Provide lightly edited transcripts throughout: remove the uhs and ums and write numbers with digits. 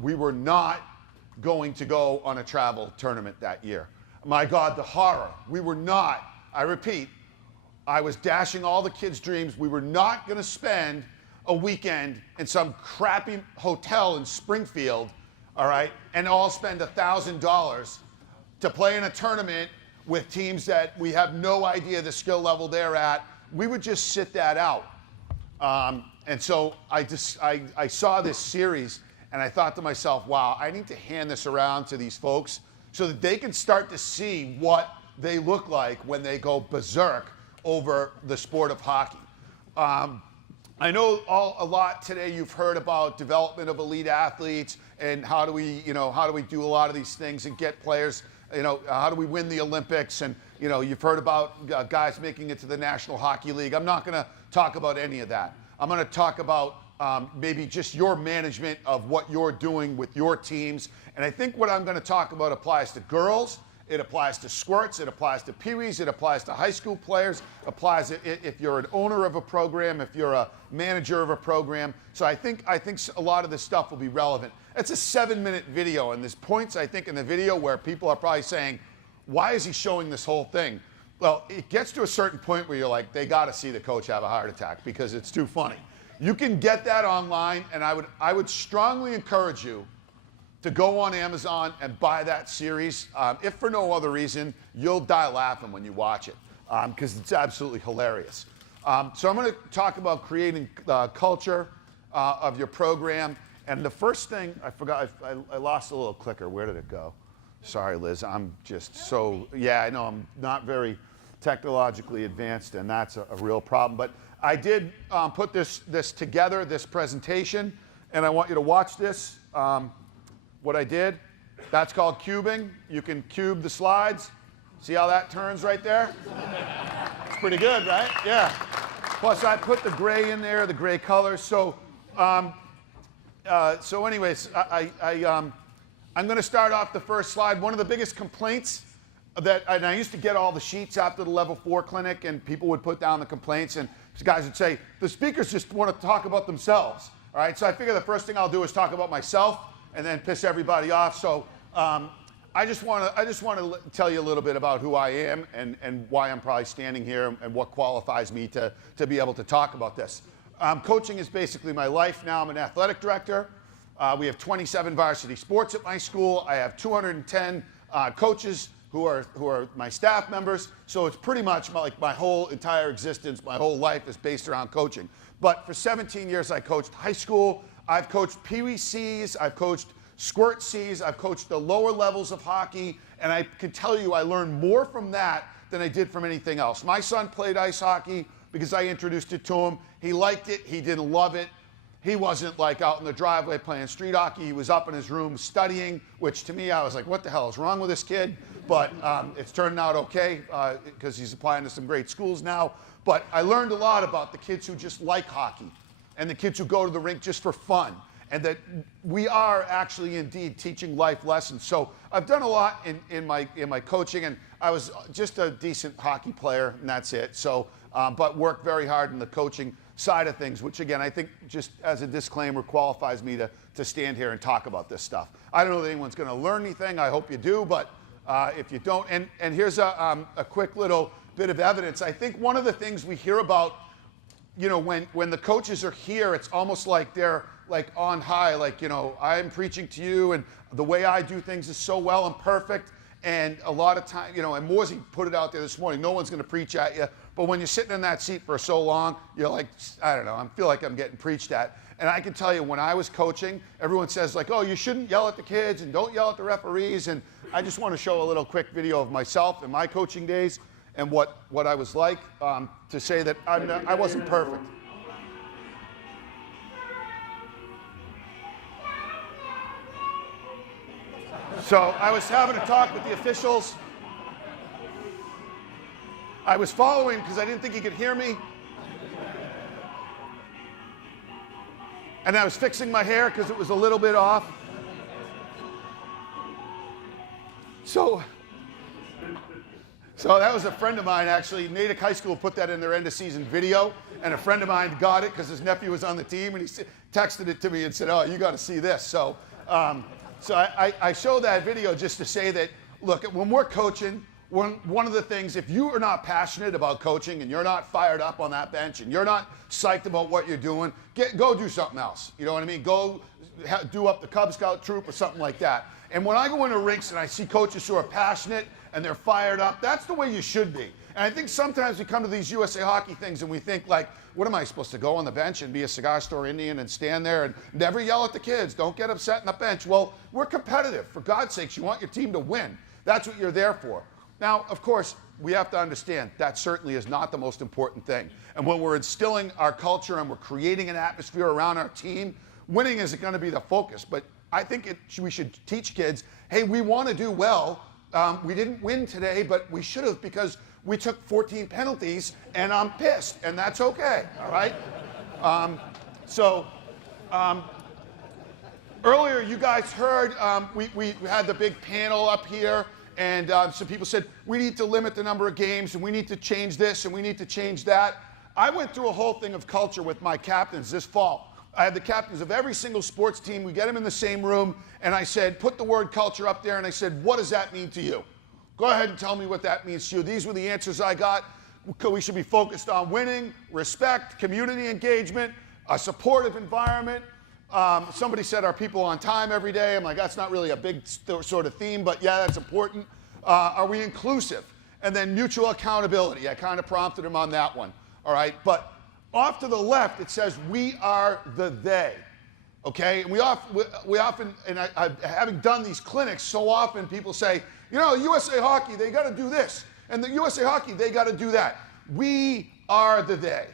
we were not going to go on a travel tournament that year. My God, the horror. We were not, I repeat, I was dashing all the kids' dreams. We were not going to spend a weekend in some crappy hotel in Springfield, all right, and all spend $1,000 to play in a tournament with teams that we have no idea the skill level they're at. We would just sit that out. And so I saw this series and I thought to myself, wow, I need to hand this around to these folks so that they can start to see what they look like when they go berserk over the sport of hockey. I know a lot today you've heard about development of elite athletes and how do we do a lot of these things and get players, how do we win the Olympics? And, you've heard about guys making it to the National Hockey League. I'm not going to talk about any of that. I'm going to talk about maybe just your management of what you're doing with your teams. And I think what I'm going to talk about applies to girls, it applies to squirts, it applies to peewees, it applies to high school players, applies if you're an owner of a program, if you're a manager of a program. So I think a lot of this stuff will be relevant. It's a 7-minute video, and there's points, I think, in the video where people are probably saying, why is he showing this whole thing? Well, it gets to a certain point where you're like, they got to see the coach have a heart attack because it's too funny. You can get that online, and I would strongly encourage you to go on Amazon and buy that series. If for no other reason, you'll die laughing when you watch it because it's absolutely hilarious. So I'm going to talk about creating culture of your program. And the first thing, I forgot, I lost a little clicker. Where did it go? Sorry, Liz. I'm just so, I know I'm not very technologically advanced, and that's a real problem. But I did put this together, this presentation, and I want you to watch this. What I did, that's called cubing. You can cube the slides. See how that turns right there? It's pretty good, right? Yeah. Plus, I put the gray in there, the gray color. So, anyways, I'm going to start off the first slide. One of the biggest complaints and I used to get all the sheets after the level 4 clinic, and people would put down the complaints, and guys would say, the speakers just want to talk about themselves. All right, so I figure the first thing I'll do is talk about myself and then piss everybody off. So I just want to tell you a little bit about who I am and why I'm probably standing here and what qualifies me to be able to talk about this. Coaching is basically my life now. I'm an athletic director. We have 27 varsity sports at my school. I have 210 coaches who are my staff members. So it's pretty much like my whole entire existence, my whole life is based around coaching. But for 17 years, I coached high school. I've coached Pee Wee Cs, I've coached Squirt Cs, I've coached the lower levels of hockey, and I can tell you I learned more from that than I did from anything else. My son played ice hockey because I introduced it to him. He liked it, he didn't love it. He wasn't like out in the driveway playing street hockey. He was up in his room studying, which to me, I was like, what the hell is wrong with this kid? But it's turning out okay because he's applying to some great schools now. But I learned a lot about the kids who just like hockey and the kids who go to the rink just for fun, and that we are actually indeed teaching life lessons. So I've done a lot in my coaching, and I was just a decent hockey player, and that's it. So, but worked very hard in the coaching side of things, which again, I think just as a disclaimer qualifies me to stand here and talk about this stuff. I don't know that anyone's gonna learn anything, I hope you do, but if you don't, and here's a quick little bit of evidence. I think one of the things we hear about, when the coaches are here, it's almost like they're like on high, like, I'm preaching to you and the way I do things is so well and perfect. And a lot of time, and Morsey put it out there this morning, no one's going to preach at you. But when you're sitting in that seat for so long, you're like, I don't know, I feel like I'm getting preached at. And I can tell you, when I was coaching, everyone says like, oh, you shouldn't yell at the kids and don't yell at the referees. And I just want to show a little quick video of myself in my coaching days and what I was like, to say that I wasn't perfect. So I was having a talk with the officials. I was following because I didn't think he could hear me. And I was fixing my hair because it was a little bit off. So that was a friend of mine, actually. Natick High School put that in their end of season video, and a friend of mine got it because his nephew was on the team, and he texted it to me and said, oh, you got to see this. So So I show that video just to say that, look, when we're coaching, one of the things, if you are not passionate about coaching and you're not fired up on that bench and you're not psyched about what you're doing, go do something else. You know what I mean? Go do up the Cub Scout troop or something like that. And when I go into rinks and I see coaches who are passionate and they're fired up, that's the way you should be. And I think sometimes we come to these USA Hockey things and we think like, what am I supposed to go on the bench and be a cigar store Indian and stand there and never yell at the kids? Don't get upset on the bench. Well, we're competitive. For God's sakes, you want your team to win. That's what you're there for. Now, of course, we have to understand that certainly is not the most important thing. And when we're instilling our culture and we're creating an atmosphere around our team, winning isn't going to be the focus. But I think we should teach kids, hey, we want to do well. We didn't win today, but we should have because we took 14 penalties, and I'm pissed, and that's okay, all right? Earlier, you guys heard we had the big panel up here, and some people said, we need to limit the number of games, and we need to change this, and we need to change that. I went through a whole thing of culture with my captains this fall. I had the captains of every single sports team. We get them in the same room, and I said, put the word culture up there, and I said, what does that mean to you? Go ahead and tell me what that means to you. These were the answers I got. We should be focused on winning, respect, community engagement, a supportive environment. Somebody said, are people on time every day? I'm like, that's not really a big sort of theme, but yeah, that's important. Are we inclusive? And then mutual accountability. I kind of prompted him on that one. All right, but off to the left, it says, we are the they. Okay, and we often, and having done these clinics, so often people say, you know, USA Hockey, they got to do this. And the USA Hockey, they got to do that. We are the they.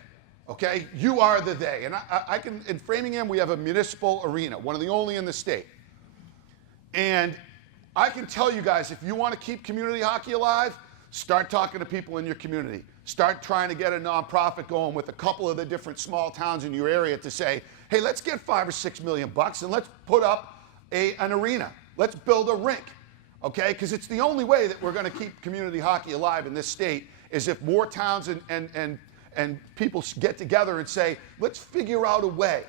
Okay? You are the they. And I can, in Framingham, we have a municipal arena, one of the only in the state. And I can tell you guys, if you want to keep community hockey alive, start talking to people in your community. Start trying to get a nonprofit going with a couple of the different small towns in your area to say, hey, let's get $5 or $6 million and let's put up an arena. Let's build a rink. Okay, because it's the only way that we're going to keep community hockey alive in this state is if more towns and people get together and say, let's figure out a way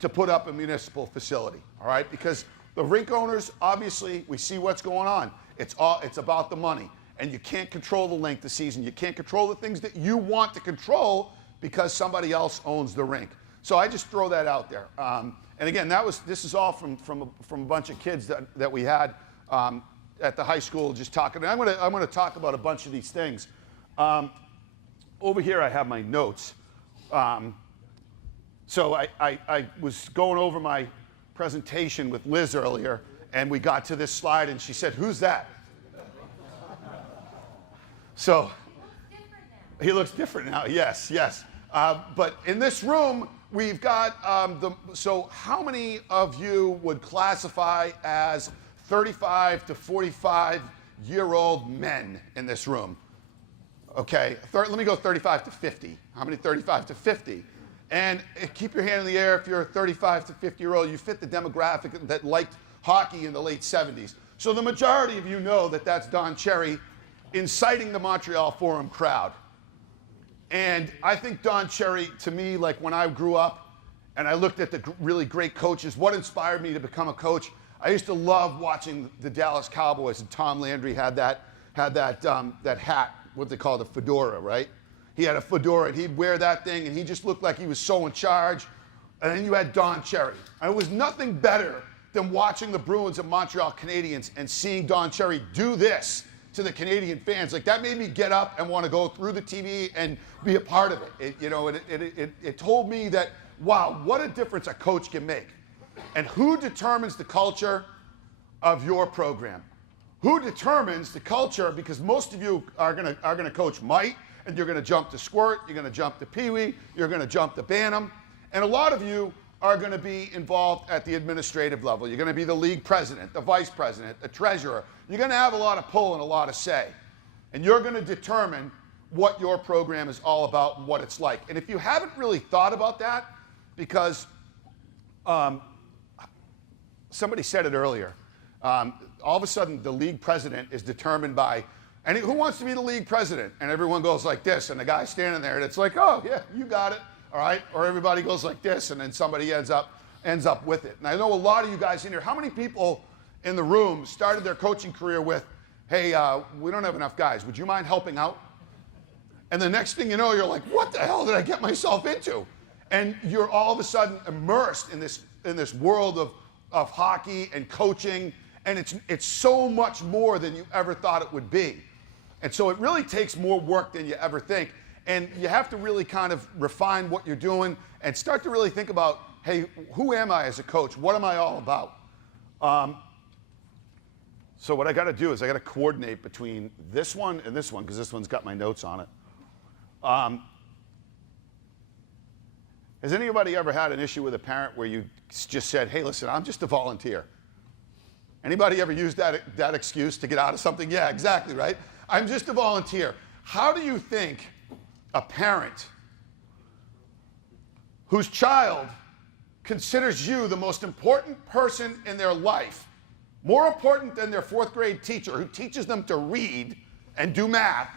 to put up a municipal facility, all right? Because the rink owners, obviously, we see what's going on. It's about the money, and you can't control the length of season. You can't control the things that you want to control because somebody else owns the rink. So I just throw that out there. And again, this is all from a bunch of kids that we had at the high school just talking. And I'm going to talk about a bunch of these things. Over here I have my notes. So I was going over my presentation with Liz earlier, and we got to this slide, and she said, who's that? So he looks different now, yes. But in this room, we've got, so how many of you would classify as 35 to 45-year-old men in this room? Okay, let me go 35 to 50. How many 35 to 50? And keep your hand in the air if you're a 35 to 50-year-old. You fit the demographic that liked hockey in the late 70s. So the majority of you know that that's Don Cherry inciting the Montreal Forum crowd. And I think Don Cherry, to me, like when I grew up and I looked at the really great coaches, what inspired me to become a coach? I used to love watching the Dallas Cowboys, and Tom Landry had that hat, what they call the fedora, right? He had a fedora, and he'd wear that thing, and he just looked like he was so in charge. And then you had Don Cherry. And it was nothing better than watching the Bruins and Montreal Canadiens and seeing Don Cherry do this to the Canadian fans. Like, that made me get up and want to go through the TV and be a part of it. It told me that, wow, what a difference a coach can make. And who determines the culture of your program? Who determines the culture? Because most of you are gonna coach Mike, and you're gonna jump to squirt, you're gonna jump to Pee-wee, you're gonna jump to Bantam, and a lot of you are gonna be involved at the administrative level. You're gonna be the league president, the vice president, the treasurer. You're gonna have a lot of pull and a lot of say. And you're gonna determine what your program is all about and what it's like. And if you haven't really thought about that, because somebody said it earlier, all of a sudden the league president is determined by, and who wants to be the league president? And everyone goes like this, and the guy's standing there, and it's like, oh, yeah, you got it, all right? Or everybody goes like this, and then somebody ends up ends up with it. And I know a lot of you guys in here, how many people in the room started their coaching career with, hey, we don't have enough guys. Would you mind helping out? And the next thing you know, you're like, what the hell did I get myself into? And you're all of a sudden immersed in this world of hockey and coaching, and it's so much more than you ever thought it would be. And so it really takes more work than you ever think. And you have to really kind of refine what you're doing and start to really think about, hey, who am I as a coach? What am I all about? So what I got to do is I got to coordinate between this one and this one, because this one's got my notes on it. Has anybody ever had an issue with a parent where you just said, hey, listen, I'm just a volunteer? Anybody ever used that excuse to get out of something? Yeah, exactly, right? I'm just a volunteer. How do you think a parent whose child considers you the most important person in their life, more important than their fourth grade teacher who teaches them to read and do math,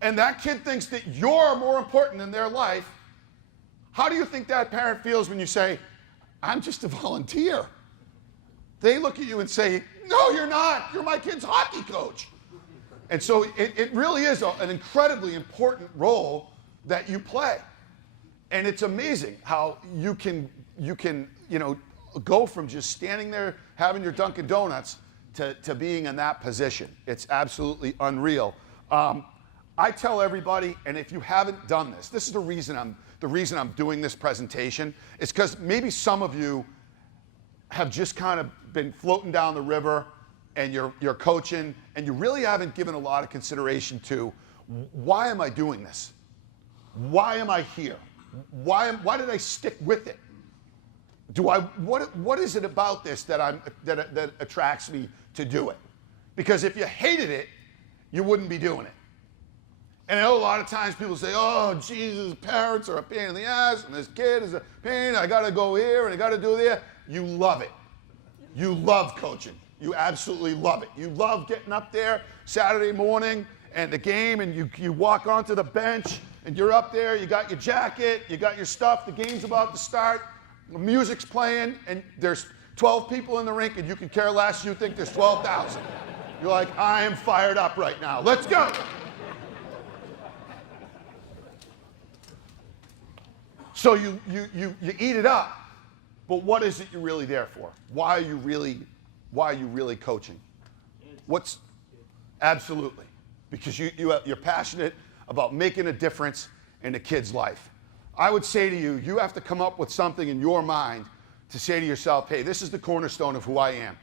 and that kid thinks that you're more important in their life, how do you think that parent feels when you say, I'm just a volunteer? They look at you and say, no, you're not. You're my kid's hockey coach. And so it really is an incredibly important role that you play. And it's amazing how you can go from just standing there having your Dunkin' Donuts to being in that position. It's absolutely unreal. I tell everybody, and if you haven't done this, this is the reason I'm doing this presentation, is because maybe some of you have just kind of been floating down the river and you're coaching and you really haven't given a lot of consideration to, why am I doing this? Why am I here? Why did I stick with it? What is it about this that attracts me to do it? Because if you hated it, you wouldn't be doing it. And I know a lot of times people say, oh, Jesus, parents are a pain in the ass, and this kid is a pain, I gotta go here and I gotta do there. You love it. You love coaching. You absolutely love it. You love getting up there Saturday morning and the game, and you walk onto the bench and you're up there, you got your jacket, you got your stuff, the game's about to start, the music's playing, and there's 12 people in the rink and you can care less, you think there's 12,000. You're like, I am fired up right now. Let's go. So you eat it up, but what is it you're really there for? Why are you really coaching? Absolutely, because you're passionate about making a difference in a kid's life. I would say to you, you have to come up with something in your mind to say to yourself, hey, this is the cornerstone of who I am.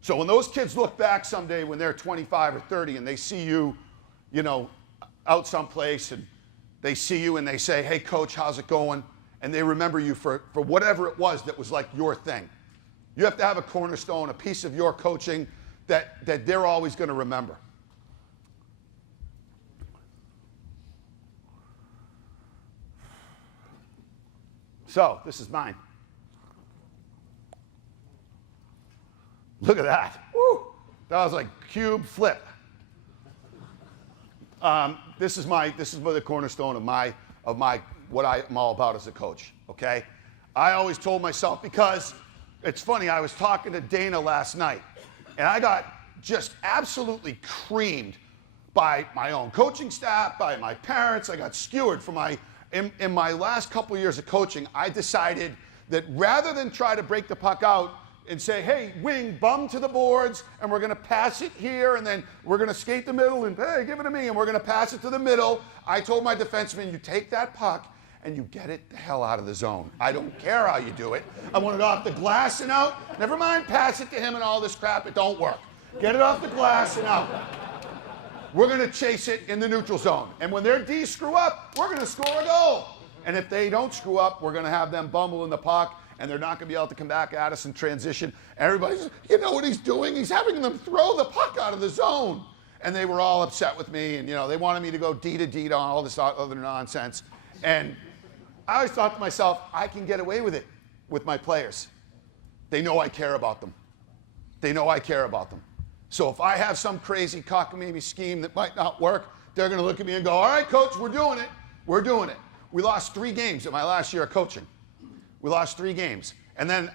So when those kids look back someday when they're 25 or 30 and they see you, out someplace and they see you and they say, hey, coach, how's it going? And they remember you for whatever it was that was like your thing. You have to have a cornerstone, a piece of your coaching that they're always going to remember. So, this is mine. Look at that. Woo! That was like cube flip. This is the cornerstone of what I'm all about as a coach, okay? I always told myself, because it's funny, I was talking to Dana last night, and I got just absolutely creamed by my own coaching staff, by my parents. I got skewered for in my last couple of years of coaching. I decided that rather than try to break the puck out and say, hey, wing, bum to the boards, and we're going to pass it here, and then we're going to skate the middle, and hey, give it to me, and we're going to pass it to the middle. I told my defenseman, you take that puck, and you get it the hell out of the zone. I don't care how you do it. I want it off the glass and out. Never mind, pass it to him and all this crap. It don't work. Get it off the glass and out. We're going to chase it in the neutral zone. And when their D screw up, we're going to score a goal. And if they don't screw up, we're going to have them bumble in the puck, and they're not going to be able to come back at us in transition. Everybody's, you know what he's doing? He's having them throw the puck out of the zone. And they were all upset with me, and they wanted me to go D to D on all this other nonsense. And I always thought to myself, I can get away with it with my players. They know I care about them. They know I care about them. So if I have some crazy cockamamie scheme that might not work, they're going to look at me and go, all right, coach, we're doing it. We're doing it. We lost 3 games in my last year of coaching. We lost 3 games. And then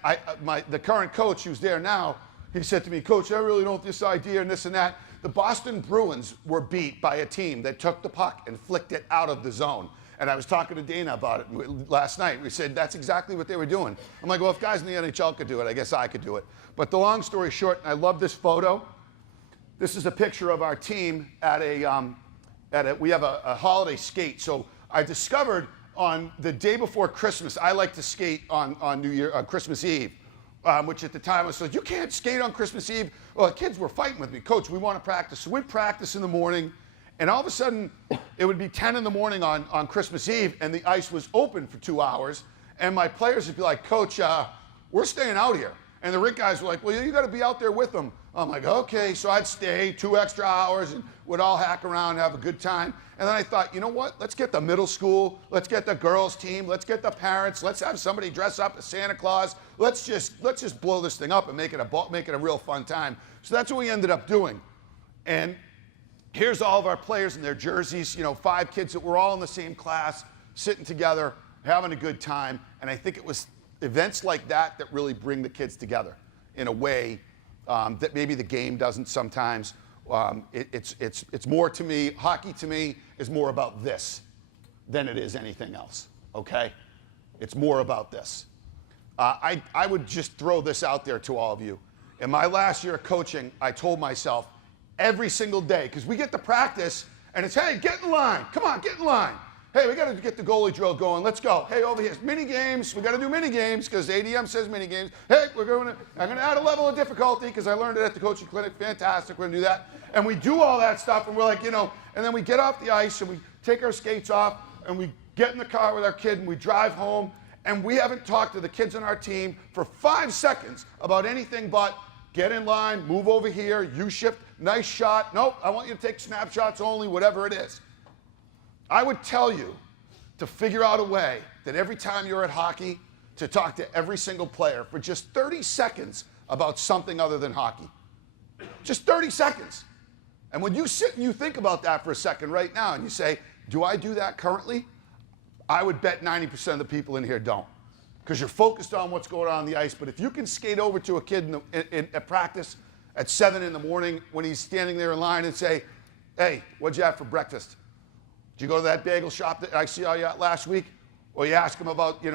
the current coach who's there now, he said to me, Coach, I really don't like this idea and this and that. The Boston Bruins were beat by a team that took the puck and flicked it out of the zone. And I was talking to Dana about it last night. We said, that's exactly what they were doing. I'm like, well, if guys in the NHL could do it, I guess I could do it. But the long story short, and I love this photo. This is a picture of our team at we have a holiday skate. So I discovered on the day before Christmas, I like to skate on Christmas Eve, which at the time I was like, you can't skate on Christmas Eve. Well, the kids were fighting with me. Coach, we want to practice. So we'd practice in the morning. And all of a sudden, it would be 10 in the morning on Christmas Eve, and the ice was open for 2 hours. And my players would be like, Coach, we're staying out here. And the rink guys were like, well, you got to be out there with them. I'm like, okay. So I'd stay 2 extra hours and would all hack around and have a good time. And then I thought, you know what? Let's get the middle school. Let's get the girls team. Let's get the parents. Let's have somebody dress up as Santa Claus. Let's just blow this thing up and make it a real fun time. So that's what we ended up doing. And here's all of our players in their jerseys, 5 kids that were all in the same class, sitting together, having a good time. And I think it was events like that that really bring the kids together in a way that maybe the game doesn't sometimes. It's more to me, hockey to me is more about this than it is anything else, okay? It's more about this. I would just throw this out there to all of you. In my last year of coaching, I told myself, every single day, because we get to practice, and it's, hey, get in line. Come on, get in line. Hey, we got to get the goalie drill going. Let's go. Hey, over here, mini games. We got to do mini games because ADM says mini games. Hey, I'm going to add a level of difficulty because I learned it at the coaching clinic. Fantastic. We're going to do that. And we do all that stuff, and we're like, and then we get off the ice, and we take our skates off, and we get in the car with our kid, and we drive home, and we haven't talked to the kids on our team for 5 seconds about anything but get in line, move over here, you shift, nice shot. Nope, I want you to take snapshots only, whatever it is. I would tell you to figure out a way that every time you're at hockey, to talk to every single player for just 30 seconds about something other than hockey. Just 30 seconds. And when you sit and you think about that for a second right now and you say, do I do that currently? I would bet 90% of the people in here don't. Because you're focused on what's going on the ice. But if you can skate over to a kid at practice at 7 in the morning when he's standing there in line and say, hey, what'd you have for breakfast? Did you go to that bagel shop that I saw you at last week? Or you ask him about,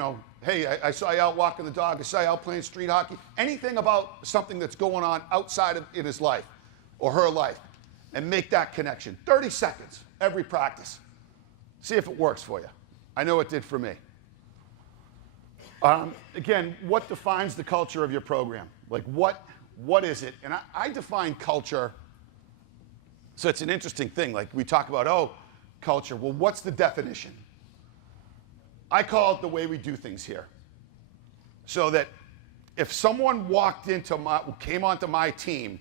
hey, I saw you out walking the dog. I saw you out playing street hockey. Anything about something that's going on outside of in his life or her life. And make that connection. 30 seconds every practice. See if it works for you. I know it did for me. Again, what defines the culture of your program? Like what is it? And I define culture, so it's an interesting thing. Like we talk about, culture. Well, what's the definition? I call it the way we do things here. So that if someone came onto my team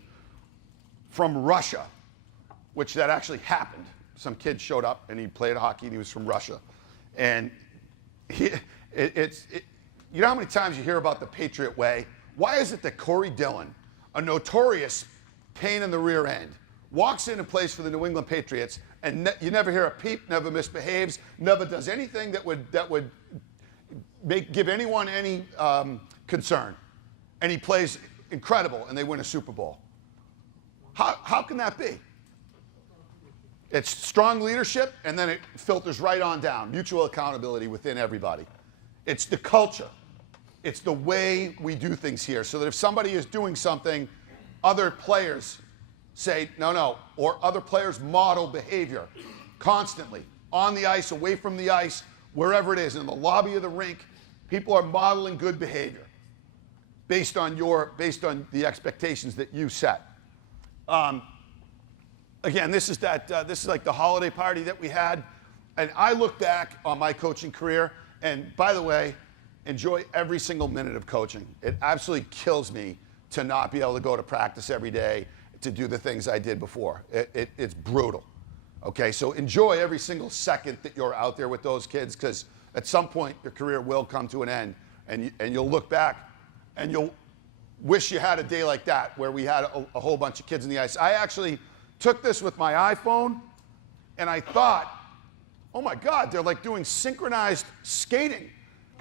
from Russia, which that actually happened. Some kid showed up and he played hockey and he was from Russia. And you know how many times you hear about the Patriot Way? Why is it that Corey Dillon, a notorious pain in the rear end, walks in and plays for the New England Patriots, and you never hear a peep, never misbehaves, never does anything that would give anyone any concern, and he plays incredible, and they win a Super Bowl? How can that be? It's strong leadership, and then it filters right on down. Mutual accountability within everybody. It's the culture. It's the way we do things here, so that if somebody is doing something, other players say, no, or other players model behavior constantly, on the ice, away from the ice, wherever it is, in the lobby of the rink, people are modeling good behavior based on the expectations that you set. Again, this is like the holiday party that we had, and I look back on my coaching career, and by the way, enjoy every single minute of coaching. It absolutely kills me to not be able to go to practice every day to do the things I did before. It's brutal. Okay, so enjoy every single second that you're out there with those kids, because at some point your career will come to an end, and you'll look back and you'll wish you had a day like that where we had a whole bunch of kids in the ice. I actually took this with my iPhone and I thought, oh my God, they're like doing synchronized skating.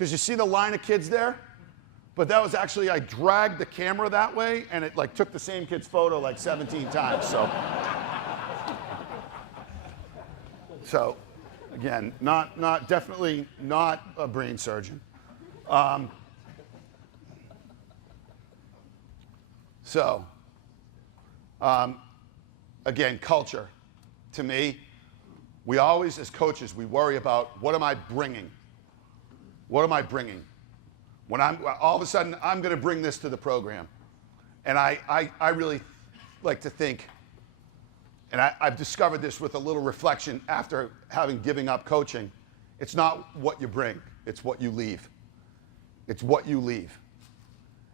because you see the line of kids there? But that was actually, I dragged the camera that way, and it like took the same kid's photo like 17 times, so again, definitely not a brain surgeon. Again, culture. To me, we always, as coaches, we worry about what am I bringing? What am I bringing? When all of a sudden, I'm going to bring this to the program. And I really like to think, and I've discovered this with a little reflection after giving up coaching, it's not what you bring, it's what you leave. It's what you leave.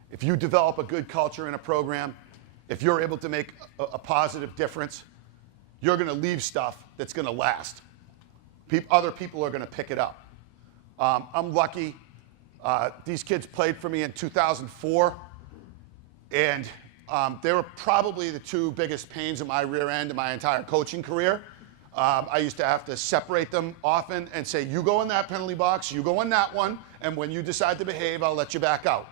If you develop a good culture in a program, if you're able to make a positive difference, you're going to leave stuff that's going to last. Other people are going to pick it up. I'm lucky. These kids played for me in 2004, and they were probably the two biggest pains in my rear end in my entire coaching career. I used to have to separate them often and say, you go in that penalty box, you go in that one, and when you decide to behave, I'll let you back out.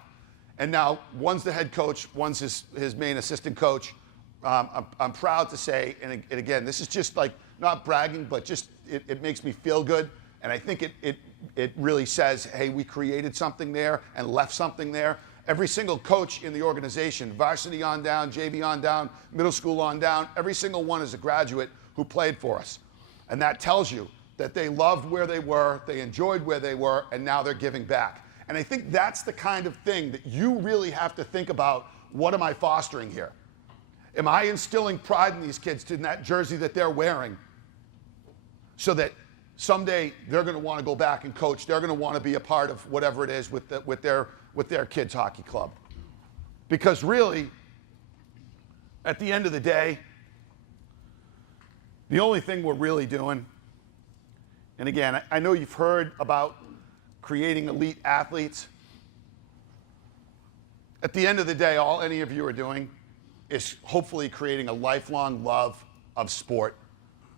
And now one's the head coach, one's his main assistant coach. I'm proud to say, and again, this is just like not bragging, but just it makes me feel good. And I think it really says, hey, we created something there and left something there. Every single coach in the organization, varsity on down, JV on down, middle school on down, every single one is a graduate who played for us. And that tells you that they loved where they were, they enjoyed where they were, and now they're giving back. And I think that's the kind of thing that you really have to think about. What am I fostering here? Am I instilling pride in these kids in that jersey that they're wearing so that someday they're going to want to go back and coach? They're going to want to be a part of whatever it is with their kids' hockey club. Because really, at the end of the day, the only thing we're really doing, and again, I know you've heard about creating elite athletes. At the end of the day, all any of you are doing is hopefully creating a lifelong love of sport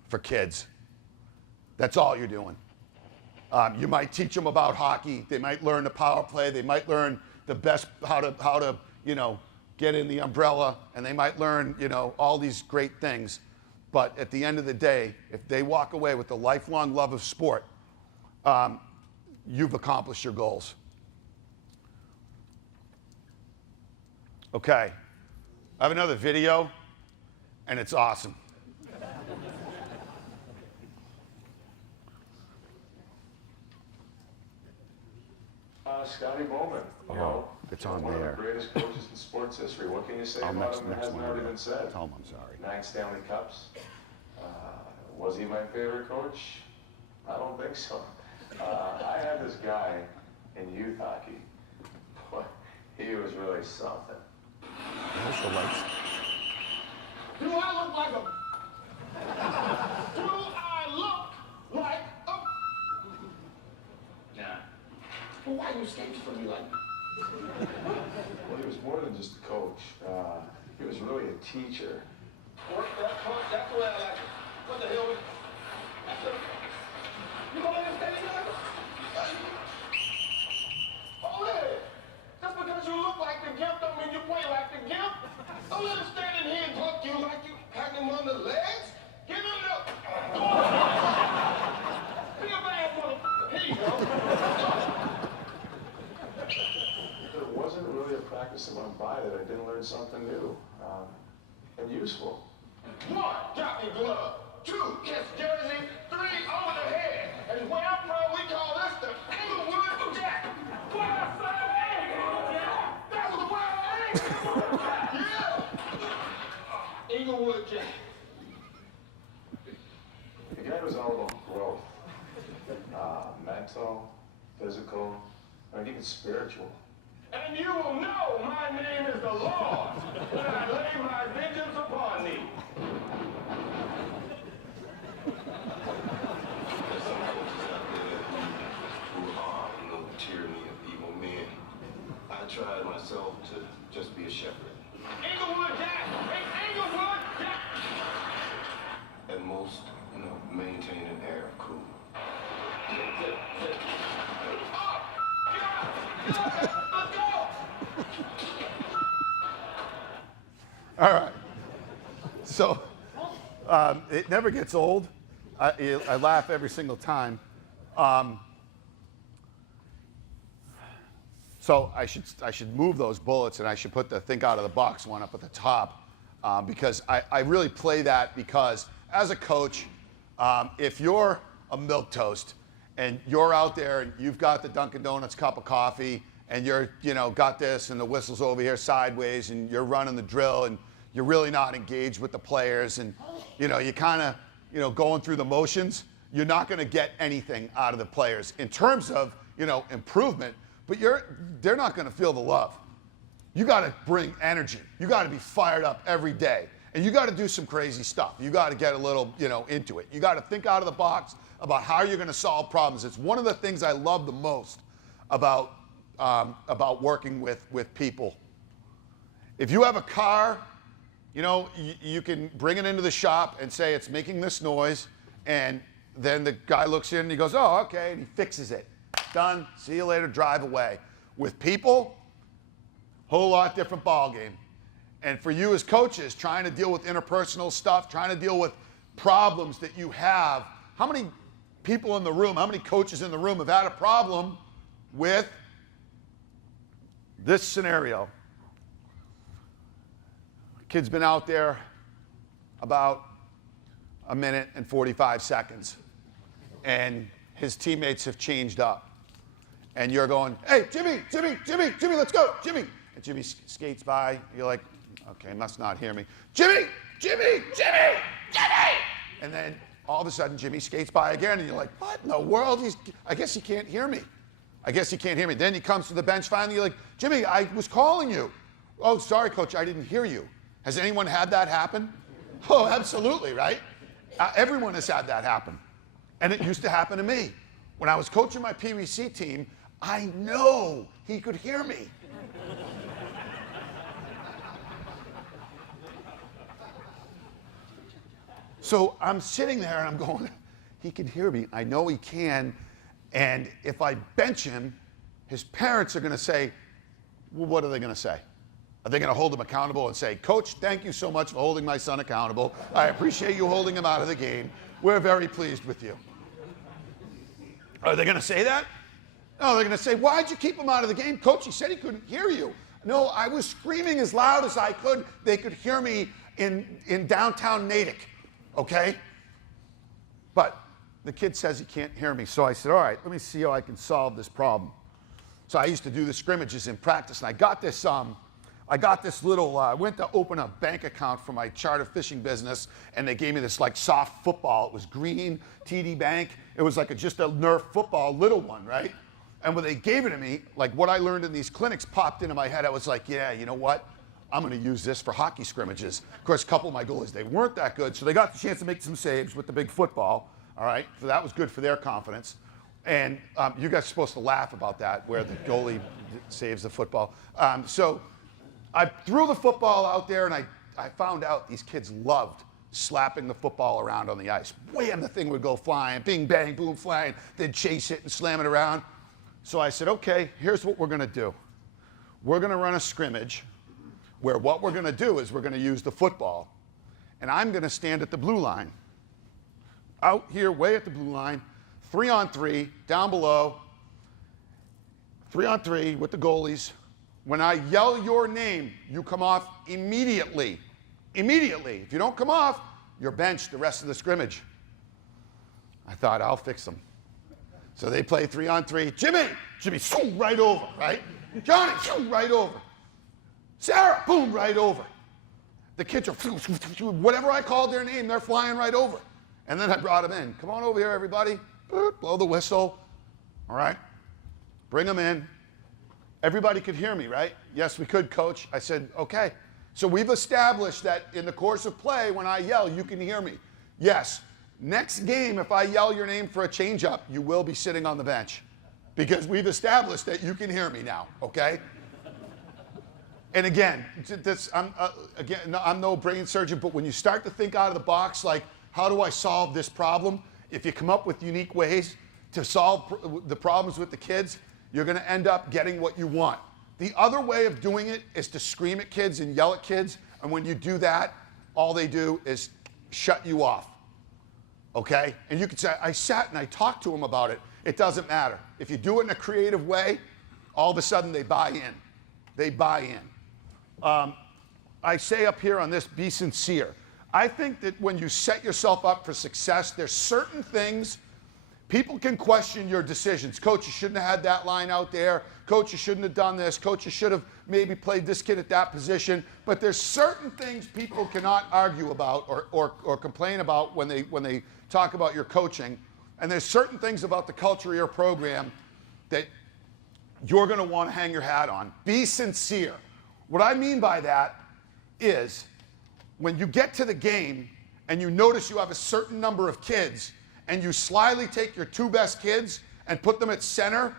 for kids. That's all you're doing. You might teach them about hockey. They might learn the power play. They might learn the best how to get in the umbrella, and they might learn all these great things. But at the end of the day, if they walk away with a lifelong love of sport, you've accomplished your goals. Okay, I have another video, and it's awesome. Scotty Bowman, it's on one there. of the greatest coaches in sports history. What can you say about him that hasn't already been said? Tell him I'm sorry. 9 Stanley Cups. Was he my favorite coach? I don't think so. I had this guy in youth hockey. Boy, he was really something. There's the lights. Do I look like a... Do I look like a... Nah. Well, why you escaped from me like that? Well, he was more than just a coach. He was really a teacher. That's the way I like it. What the hell? You gonna understand it? Hold it! Just because you look like the gift don't mean you play like the gift. Don't let him stand in here and talk to you like you had him on the legs. Give him the... Be a bad motherfucker. Here you go. There wasn't really a practice that went by that I didn't learn something new and useful. 1, drop your glove. 2, kiss jersey. 3, over the head. And where I'm from, we call this the Englewood Jack. What I say? That was the word. Yeah. Englewood Jack. The guy was all about growth. Mental, physical, and even spiritual. And you will know my name is the Lord when I lay my vengeance upon thee. Tyranny of evil men. I tried myself to just be a shepherd. Englewood Jack! Englewood Jack! At most, maintain an air of cool. Oh, All right. So it never gets old. I laugh every single time. So I should move those bullets, and I should put the think out of the box one up at the top, because I really play that because as a coach, if you're a milquetoast and you're out there and you've got the Dunkin' Donuts cup of coffee and you're got this and the whistle's over here sideways and you're running the drill and you're really not engaged with the players and you kind of going through the motions, you're not going to get anything out of the players in terms of improvement. But they're not going to feel the love. You got to bring energy. You got to be fired up every day. And you got to do some crazy stuff. You got to get a little, into it. You got to think out of the box about how you're going to solve problems. It's one of the things I love the most about working with people. If you have a car, you can bring it into the shop and say it's making this noise, and then the guy looks in and he goes, oh, okay, and he fixes it. Done. See you later. Drive away. With people, whole lot different ball game. And for you as coaches, trying to deal with interpersonal stuff, trying to deal with problems that you have. How many people in the room, how many coaches in the room have had a problem with this scenario? Kid's been out there about a minute and 45 seconds, and his teammates have changed up. And you're going, hey, Jimmy, let's go, Jimmy. And Jimmy skates by. You're like, okay, must not hear me. Jimmy! And then all of a sudden, Jimmy skates by again, and you're like, what in the world? I guess he can't hear me. Then he comes to the bench finally. You're like, Jimmy, I was calling you. Oh, sorry, coach, I didn't hear you. Has anyone had that happen? Oh, absolutely, right? Everyone has had that happen. And it used to happen to me. When I was coaching my PVC team, I know he could hear me. So I'm sitting there and I'm going, he can hear me. I know he can. And if I bench him, his parents are going to say, well, what are they going to say? Are they going to hold him accountable and say, Coach, thank you so much for holding my son accountable. I appreciate you holding him out of the game. We're very pleased with you. Are they going to say that? No, they're going to say, why'd you keep him out of the game? Coach, he said he couldn't hear you. No, I was screaming as loud as I could. They could hear me in downtown Natick, okay? But the kid says he can't hear me. So I said, all right, let me see how I can solve this problem. So I used to do the scrimmages in practice, and I got this little, I went to open a bank account for my charter fishing business, and they gave me this like soft football. It was green, TD Bank. It was like just a Nerf football, little one, right? And when they gave it to me, like what I learned in these clinics popped into my head. I was like, yeah, you know what? I'm going to use this for hockey scrimmages. Of course, a couple of my goalies, they weren't that good, so they got the chance to make some saves with the big football, all right? So that was good for their confidence. And you guys are supposed to laugh about that, where the goalie saves the football. So I threw the football out there, and I found out these kids loved slapping the football around on the ice. Wham, the thing would go flying, bing, bang, boom, flying. They'd chase it and slam it around. So I said, okay, here's what we're going to do. We're going to run a scrimmage where what we're going to do is we're going to use the football, and I'm going to stand at the blue line. Out here, way at the blue line, 3-on-3, down below, 3-on-3 with the goalies. When I yell your name, you come off immediately. Immediately. If you don't come off, you're benched the rest of the scrimmage. I thought, I'll fix them. So they play 3-on-3. Jimmy, shoo, right over, right? Johnny, shoo, right over. Sarah, boom, right over. The kids are, whatever I called their name, they're flying right over. And then I brought them in. Come on over here, everybody. Blow the whistle. All right? Bring them in. Everybody could hear me, right? Yes, we could, coach. I said, okay. So we've established that in the course of play, when I yell, you can hear me. Yes. Next game, if I yell your name for a changeup, you will be sitting on the bench, because we've established that you can hear me now, okay? And again, I'm no brain surgeon, but when you start to think out of the box, like, how do I solve this problem? If you come up with unique ways to solve the problems with the kids, you're going to end up getting what you want. The other way of doing it is to scream at kids and yell at kids And when you do that, all they do is shut you off. Okay? And you could say, I sat and I talked to them about it. It doesn't matter. If you do it in a creative way, all of a sudden they buy in. They buy in. I say up here on this, be sincere. I think that when you set yourself up for success, there's certain things people can question your decisions. Coach, you shouldn't have had that line out there. Coach, you shouldn't have done this. Coach, you should have maybe played this kid at that position. But there's certain things people cannot argue about or complain about when they talk about your coaching. And there's certain things about the culture of your program that you're going to want to hang your hat on. Be sincere. What I mean by that is when you get to the game and you notice you have a certain number of kids and you slyly take your 2 best kids and put them at center,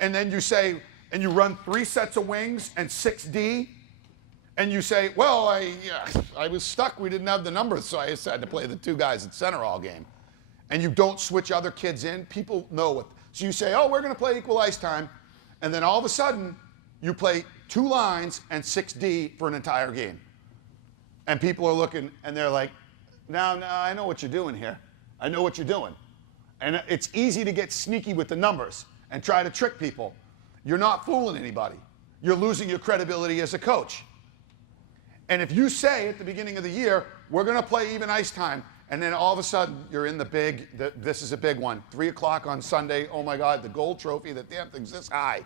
and then you say, and you run 3 sets of wings and 6D, and you say, well, I was stuck. We didn't have the numbers, so I just had to play the 2 guys at center all game. And you don't switch other kids in, people know it. So you say, oh, we're going to play equal ice time, and then all of a sudden, you play 2 lines and 6D for an entire game. And people are looking, and they're like, no, I know what you're doing here. I know what you're doing. And it's easy to get sneaky with the numbers and try to trick people. You're not fooling anybody. You're losing your credibility as a coach. And if you say at the beginning of the year, we're going to play even ice time, and then all of a sudden you're in this is a big one, 3 o'clock on Sunday, oh my God, the gold trophy, the damn thing's this high.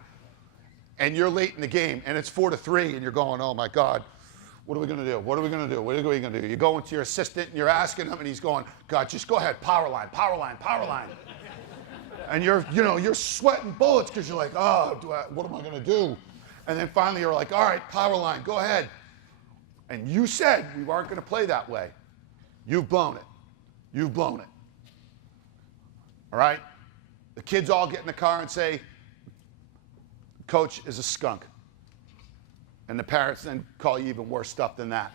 And you're late in the game, and it's 4-3, and you're going, oh my God, what are we going to do? What are we going to do? What are we going to do? You're going to your assistant, and you're asking him, and he's going, God, just go ahead, power line, power line, power line. And you're sweating bullets because you're like, oh, what am I going to do? And then finally you're like, all right, power line, go ahead. And you said we weren't going to play that way. You've blown it. You've blown it. All right? The kids all get in the car and say, Coach is a skunk. And the parents then call you even worse stuff than that.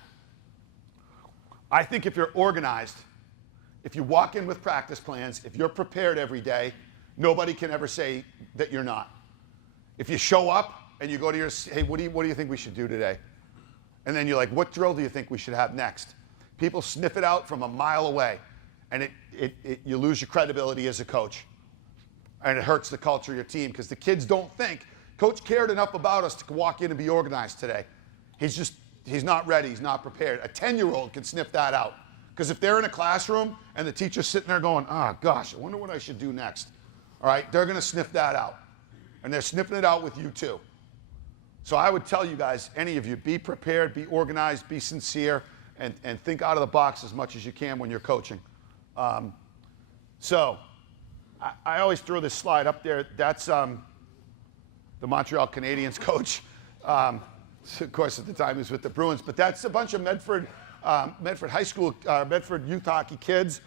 I think if you're organized, if you walk in with practice plans, if you're prepared every day, nobody can ever say that you're not. If you show up and you go to your, hey, what do you think we should do today? And then you're like, what drill do you think we should have next? People sniff it out from a mile away, and you lose your credibility as a coach. And it hurts the culture of your team because the kids don't think, Coach cared enough about us to walk in and be organized today. He's not ready, he's not prepared. A 10-year-old can sniff that out. Because if they're in a classroom and the teacher's sitting there going, oh gosh, I wonder what I should do next. All right, they're going to sniff that out. And they're sniffing it out with you too. So I would tell you guys, any of you, be prepared, be organized, be sincere, and think out of the box as much as you can when you're coaching. So I always throw this slide up there. That's the Montreal Canadiens coach. Of course, at the time he was with the Bruins, but that's a bunch of Medford High School, Medford youth hockey kids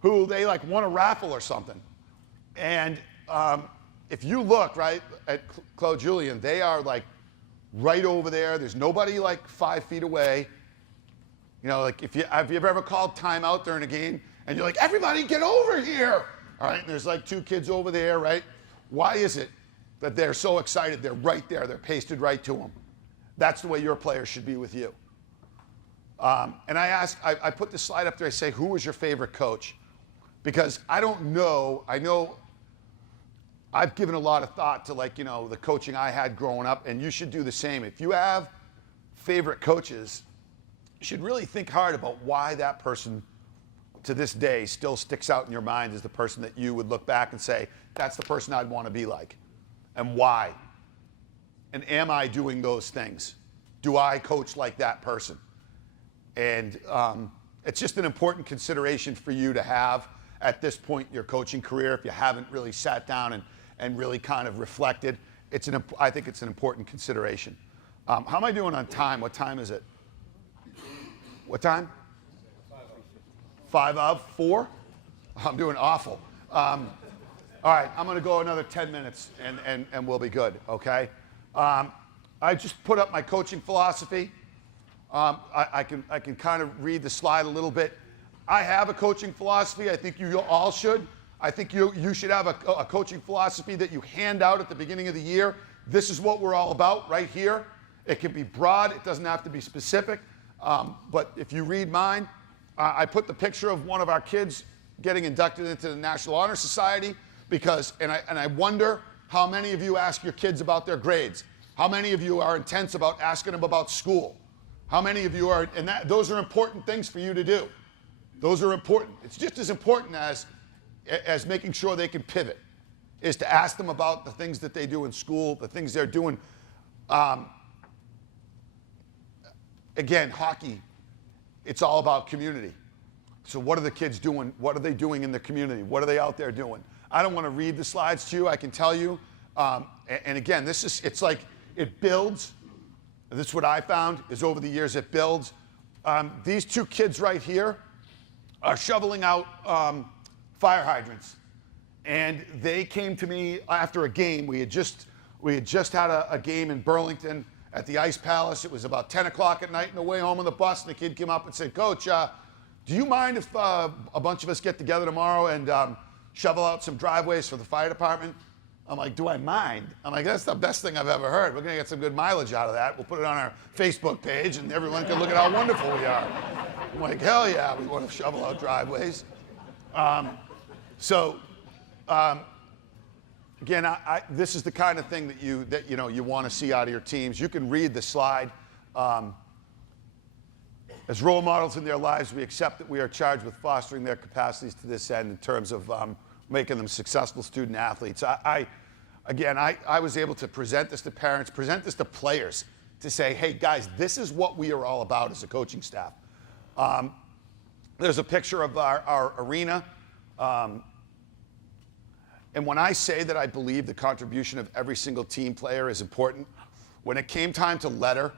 who they like won a raffle or something. And if you look right at Claude Julien, they are like right over there. There's nobody like 5 feet away. You know, like have you ever called timeout during a game and you're like, everybody get over here. All right, and there's like 2 kids over there, right? Why is it that they're so excited? They're right there. They're pasted right to them. That's the way your players should be with you. And I put this slide up there. I say, who was your favorite coach? Because I don't know. I know I've given a lot of thought to the coaching I had growing up, and you should do the same. If you have favorite coaches, you should really think hard about why that person to this day still sticks out in your mind as the person that you would look back and say, that's the person I'd want to be like. And why? And am I doing those things? Do I coach like that person? And it's just an important consideration for you to have at this point in your coaching career if you haven't really sat down and really kind of reflected. I think it's an important consideration. How am I doing on time? What time is it? What time? 5 of 4? I'm doing awful. All right, I'm going to go another 10 minutes and we'll be good, okay? I just put up my coaching philosophy. I can kind of read the slide a little bit. I have a coaching philosophy. I think you all should. I think you should have a coaching philosophy that you hand out at the beginning of the year. This is what we're all about right here. It can be broad. It doesn't have to be specific. But if you read mine, I put the picture of one of our kids getting inducted into the National Honor Society because, and I wonder how many of you ask your kids about their grades. How many of you are intense about asking them about school? How many of you are, and those are important things for you to do. Those are important. It's just as important as making sure they can pivot, is to ask them about the things that they do in school, the things they're doing. Again, hockey, it's all about community. So what are the kids doing? What are they doing in the community? What are they out there doing? I don't want to read the slides to you. I can tell you. And again, it's like it builds. This is what I found is over the years it builds. These two kids right here are shoveling out fire hydrants. And they came to me after a game. We had just had a game in Burlington at the Ice Palace. It was about 10 o'clock at night on the way home on the bus, and the kid came up and said, Coach, do you mind if a bunch of us get together tomorrow and shovel out some driveways for the fire department? I'm like, do I mind? I'm like, that's the best thing I've ever heard. We're going to get some good mileage out of that. We'll put it on our Facebook page, and everyone can look at how wonderful we are. I'm like, hell yeah, we want to shovel out driveways. Again, this is the kind of thing that you want to see out of your teams. You can read the slide. As role models in their lives, we accept that we are charged with fostering their capacities to this end in terms of making them successful student athletes. I was able to present this to parents, present this to players, to say, hey guys, this is what we are all about as a coaching staff. There's a picture of our arena. And when I say that I believe the contribution of every single team player is important, when it came time to letter,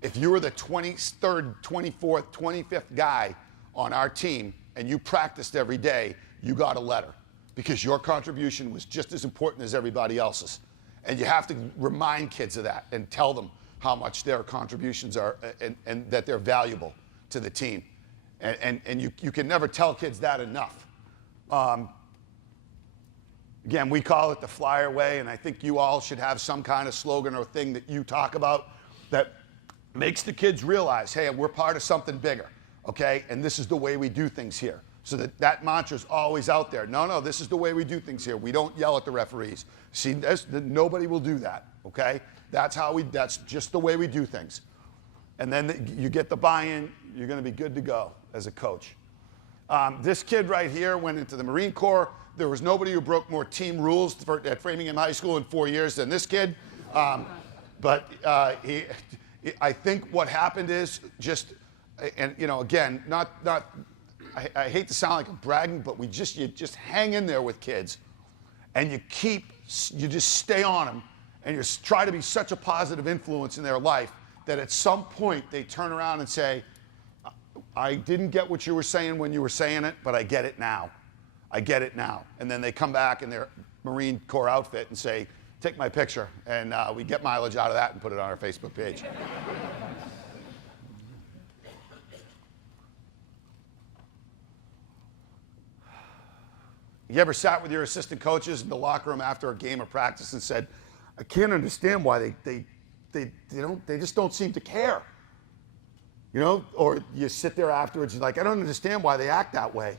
if you were the 23rd, 24th, 25th guy on our team and you practiced every day, you got a letter because your contribution was just as important as everybody else's. And you have to remind kids of that and tell them how much their contributions are and that they're valuable to the team. And you can never tell kids that enough. Again, we call it the Flyer Way, and I think you all should have some kind of slogan or thing that you talk about that makes the kids realize, hey, we're part of something bigger, okay? And this is the way we do things here. So that mantra's always out there. No, this is the way we do things here. We don't yell at the referees. See, nobody will do that, okay? That's just the way we do things. And then you get the buy-in, you're gonna be good to go as a coach. This kid right here went into the Marine Corps. There was nobody who broke more team rules at Framingham High School in 4 years than this kid. I think what happened is just, and again, I hate to sound like I'm bragging, but you just hang in there with kids, and you just stay on them, and you try to be such a positive influence in their life that at some point they turn around and say, I didn't get what you were saying when you were saying it, but I get it now. I get it now. And then they come back in their Marine Corps outfit and say, take my picture. And we get mileage out of that and put it on our Facebook page. You ever sat with your assistant coaches in the locker room after a game or practice and said, I can't understand why they just don't seem to care. Or you sit there afterwards and you're like, I don't understand why they act that way.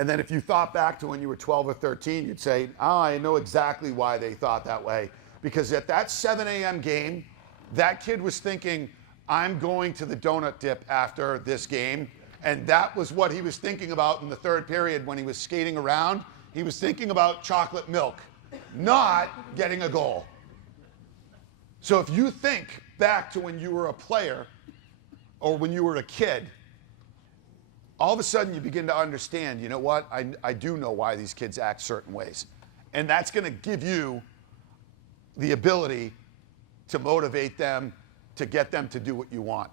And then if you thought back to when you were 12 or 13, you'd say, oh, I know exactly why they thought that way. Because at that 7 a.m. game, that kid was thinking, I'm going to the donut dip after this game. And that was what he was thinking about in the third period when he was skating around. He was thinking about chocolate milk, not getting a goal. So if you think back to when you were a player or when you were a kid, all of a sudden you begin to understand, you know what, I do know why these kids act certain ways. And that's going to give you the ability to motivate them, to get them to do what you want.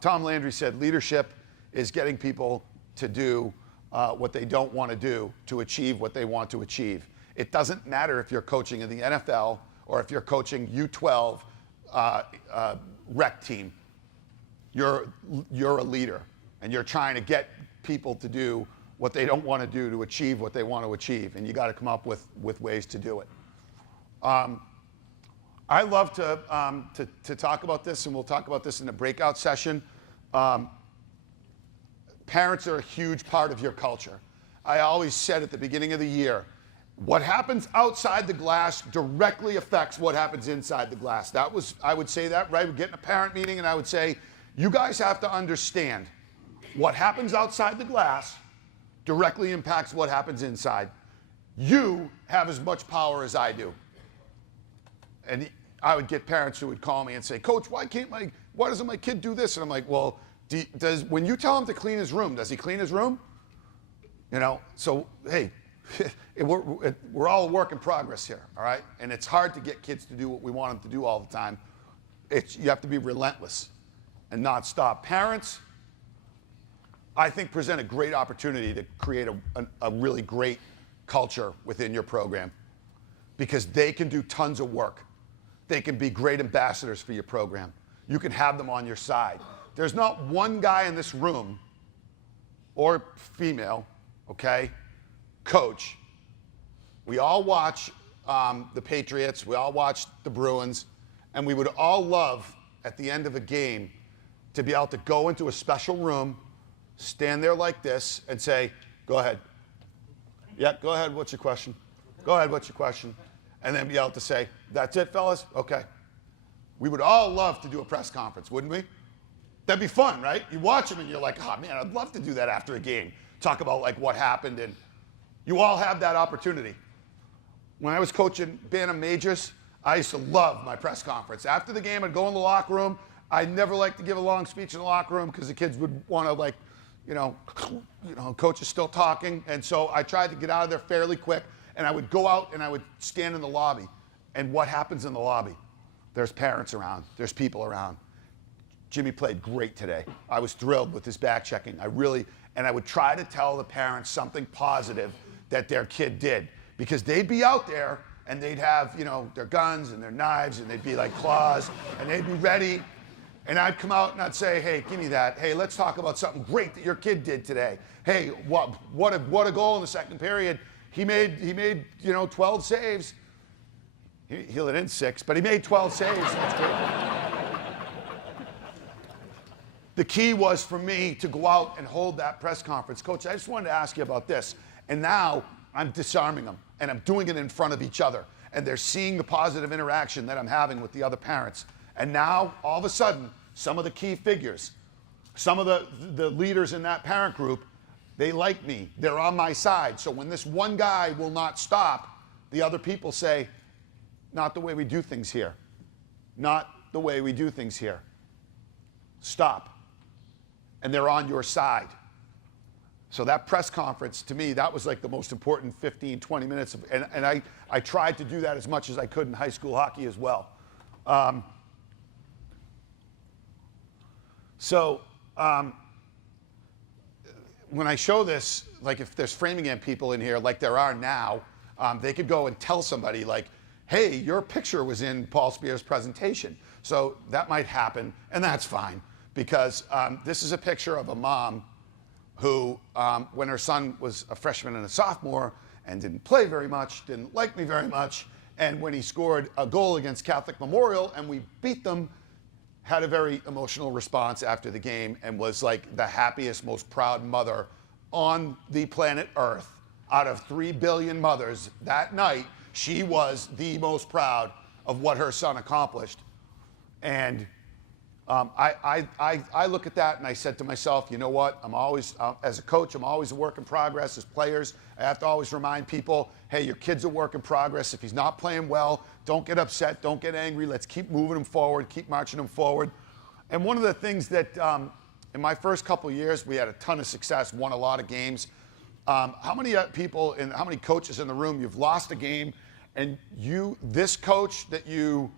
Tom Landry said leadership is getting people to do what they don't want to do to achieve what they want to achieve. It doesn't matter if you're coaching in the NFL or if you're coaching U12 rec team. You're a leader, and you're trying to get people to do what they don't want to do to achieve what they want to achieve, and you got to come up with ways to do it. I love to talk about this, and we'll talk about this in the breakout session. Parents are a huge part of your culture. I always said at the beginning of the year, what happens outside the glass directly affects what happens inside the glass. I would say that, right? We'd get in a parent meeting and I would say, you guys have to understand what happens outside the glass directly impacts what happens inside. You have as much power as I do. And I would get parents who would call me and say, Coach, why doesn't my kid do this? And I'm like, well, when you tell him to clean his room, does he clean his room? You know, so, hey, we're all a work in progress here, all right? And it's hard to get kids to do what we want them to do all the time. You have to be relentless and not stop. Parents, I think, present a great opportunity to create a really great culture within your program because they can do tons of work. They can be great ambassadors for your program. You can have them on your side. There's not one guy in this room, or female, okay, coach. We all watch the Patriots, we all watch the Bruins, and we would all love, at the end of a game, to be able to go into a special room, stand there like this, and say, go ahead. Yeah, go ahead, what's your question? Go ahead, what's your question? And then be able to say, that's it, fellas? Okay. We would all love to do a press conference, wouldn't we? That'd be fun, right? You watch them and you're like, oh man, I'd love to do that after a game. Talk about like what happened, and you all have that opportunity. When I was coaching Bantam Majors, I used to love my press conference. After the game, I'd go in the locker room. I never liked to give a long speech in the locker room because the kids would want to like, coach is still talking. And so I tried to get out of there fairly quick, and I would go out and I would stand in the lobby. And what happens in the lobby? There's parents around, there's people around. Jimmy played great today. I was thrilled with his back checking. And I would try to tell the parents something positive that their kid did, because they'd be out there and they'd have, their guns and their knives, and they'd be like claws, and they'd be ready. And I'd come out and I'd say, hey, give me that. Hey, let's talk about something great that your kid did today. Hey, what a goal in the second period. He made 12 saves. He let in 6, but he made 12 saves. That's great. The key was for me to go out and hold that press conference. Coach, I just wanted to ask you about this. And now I'm disarming them, and I'm doing it in front of each other. And they're seeing the positive interaction that I'm having with the other parents. And now, all of a sudden, some of the key figures, some of the leaders in that parent group, they like me. They're on my side. So when this one guy will not stop, the other people say, not the way we do things here. Not the way we do things here. Stop. And they're on your side. So that press conference, to me, that was like the most important 15, 20 minutes. And I tried to do that as much as I could in high school hockey as well. When I show this, like if there's Framingham people in here like there are now, they could go and tell somebody like, hey, your picture was in Paul Spear's presentation. So that might happen, and that's fine, because this is a picture of a mom who, when her son was a freshman and a sophomore and didn't play very much, didn't like me very much, and when he scored a goal against Catholic Memorial and we beat them, had a very emotional response after the game and was like the happiest, most proud mother on the planet Earth. Out of 3 billion mothers that night, she was the most proud of what her son accomplished. And I look at that and I said to myself, you know what? I'm always, as a coach, I'm always a work in progress. As players, I have to always remind people, hey, your kid's a work in progress. If he's not playing well, don't get upset, don't get angry. Let's keep moving him forward, keep marching him forward. And one of the things that in my first couple of years, we had a ton of success, won a lot of games. How many people and how many coaches in the room, you've lost a game, and this coach that you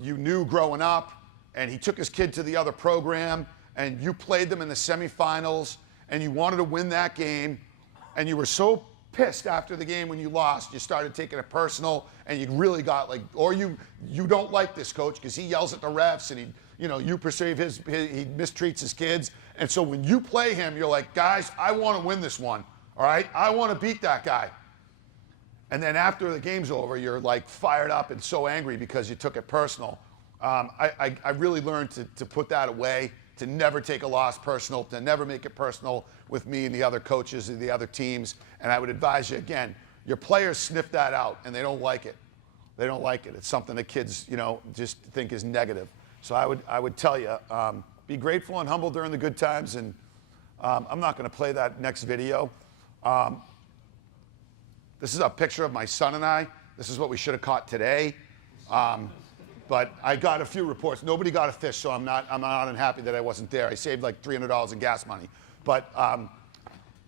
knew growing up, and he took his kid to the other program, and you played them in the semifinals, and you wanted to win that game, and you were so pissed after the game when you lost, you started taking it personal, and you really got like, or you don't like this coach because he yells at the refs, and you perceive he mistreats his kids, and so when you play him, you're like, guys, I want to win this one, all right? I want to beat that guy. And then after the game's over, you're like fired up and so angry because you took it personal. I really learned to put that away, to never take a loss personal, to never make it personal with me and the other coaches and the other teams. And I would advise you, again, your players sniff that out and they don't like it. They don't like it. It's something that kids, just think is negative. So I would tell you, be grateful and humble during the good times. And I'm not going to play that next video. This is a picture of my son and I. This is what we should have caught today. But I got a few reports. Nobody got a fish, so I'm not unhappy that I wasn't there. I saved like $300 in gas money. But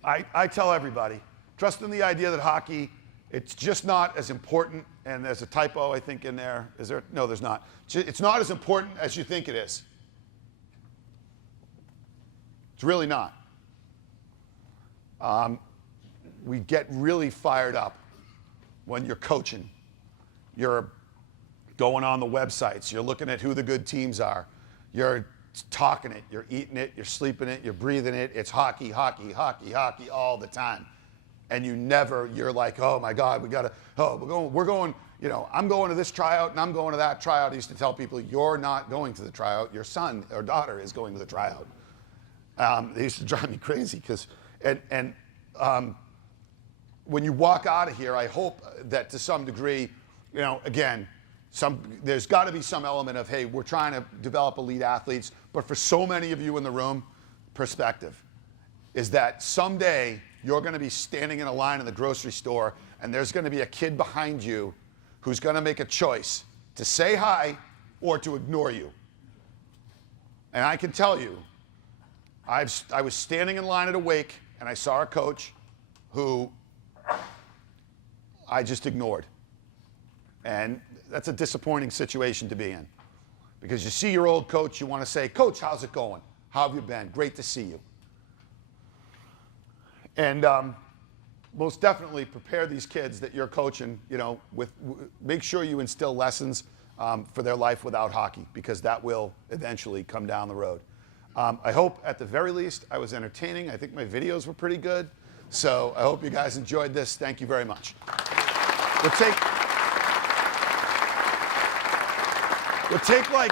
I tell everybody, trust in the idea that hockey, it's just not as important. And there's a typo, I think, in there. Is there? No, there's not. It's not as important as you think it is. It's really not. We get really fired up when you're coaching. You're going on the websites. You're looking at who the good teams are. You're talking it. You're eating it. You're sleeping it. You're breathing it. It's hockey, hockey, hockey, hockey all the time. And you're like, oh my God, we're going, I'm going to this tryout and I'm going to that tryout. I used to tell people, you're not going to the tryout. Your son or daughter is going to the tryout. They used to drive me crazy because, when you walk out of here, I hope that to some degree, again, there's got to be some element of, hey, we're trying to develop elite athletes. But for so many of you in the room, perspective is that someday you're going to be standing in a line in the grocery store and there's going to be a kid behind you who's going to make a choice to say hi or to ignore you. And I can tell you, I was standing in line at a wake and I saw a coach who I just ignored. And that's a disappointing situation to be in. Because you see your old coach, you want to say, Coach, how's it going? How have you been? Great to see you. And most definitely prepare these kids that you're coaching, make sure you instill lessons for their life without hockey, because that will eventually come down the road. I hope at the very least I was entertaining. I think my videos were pretty good. So I hope you guys enjoyed this. Thank you very much. We'll take like